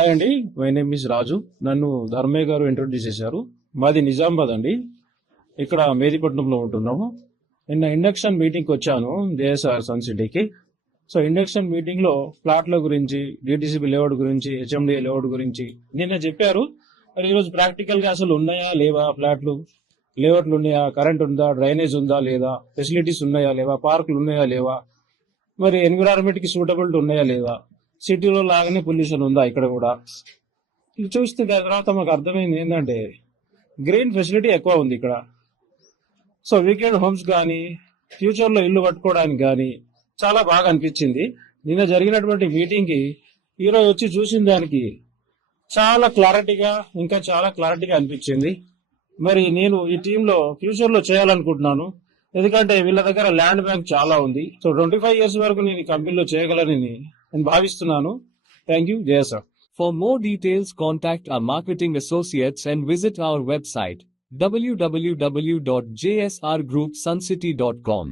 Hi అండి, my name is రాజు. నన్ను ధర్మయ్య గారు ఇంట్రొడ్యూస్ చేశారు. మాది నిజామాబాద్ అండి. ఇక్కడ మేదిపట్నంలో ఉంటున్నాము. నిన్న ఇండక్షన్ మీటింగ్కి వచ్చాను జేఎస్ఆర్ సన్ సిటీకి. సో ఇండక్షన్ మీటింగ్ లో ప్లాట్ల గురించి, డిటిసిబి లేఅవుట్ గురించి, హెచ్ఎండి లేఅవుట్ గురించి నిన్న చెప్పారు. మరి ఈరోజు ప్రాక్టికల్ గా అసలు ఉన్నాయా లేవా, ఫ్లాట్లు లేఅవుట్లు ఉన్నాయా, కరెంట్ ఉందా, డ్రైనేజ్ ఉందా లేదా, ఫెసిలిటీస్ ఉన్నాయా లేవా, పార్కులు ఉన్నాయా లేవా, మరి ఎన్విరాన్మెంట్ కి సూటబిలిటీ ఉన్నాయా లేదా, సిటీలో లాగానే పొల్యూషన్ ఉందా ఇక్కడ కూడా. ఇది చూస్తే దాని తర్వాత మాకు అర్థమైంది ఏంటంటే గ్రీన్ ఫెసిలిటీ ఎక్కువ ఉంది ఇక్కడ. సో వీకెండ్ హోమ్స్ కానీ, ఫ్యూచర్ లో ఇల్లు కట్టుకోవడానికి కానీ చాలా బాగా అనిపించింది. నిన్న జరిగినటువంటి మీటింగ్ కి ఈరోజు వచ్చి చూసిన దానికి చాలా క్లారిటీగా, ఇంకా చాలా క్లారిటీగా అనిపించింది. మరి నేను ఈ టీంలో ఫ్యూచర్ లో చేయాలనుకుంటున్నాను. ఎందుకంటే వీళ్ళ దగ్గర ల్యాండ్ బ్యాంక్ చాలా ఉంది. సో 25 years వరకు నేను ఈ కంపెనీలో చేయగలనని నేను భావిస్తున్నాను. Thank you, జయసార్. For more details, contact our marketing associates and visit our website www.jsrgroupsuncity.com.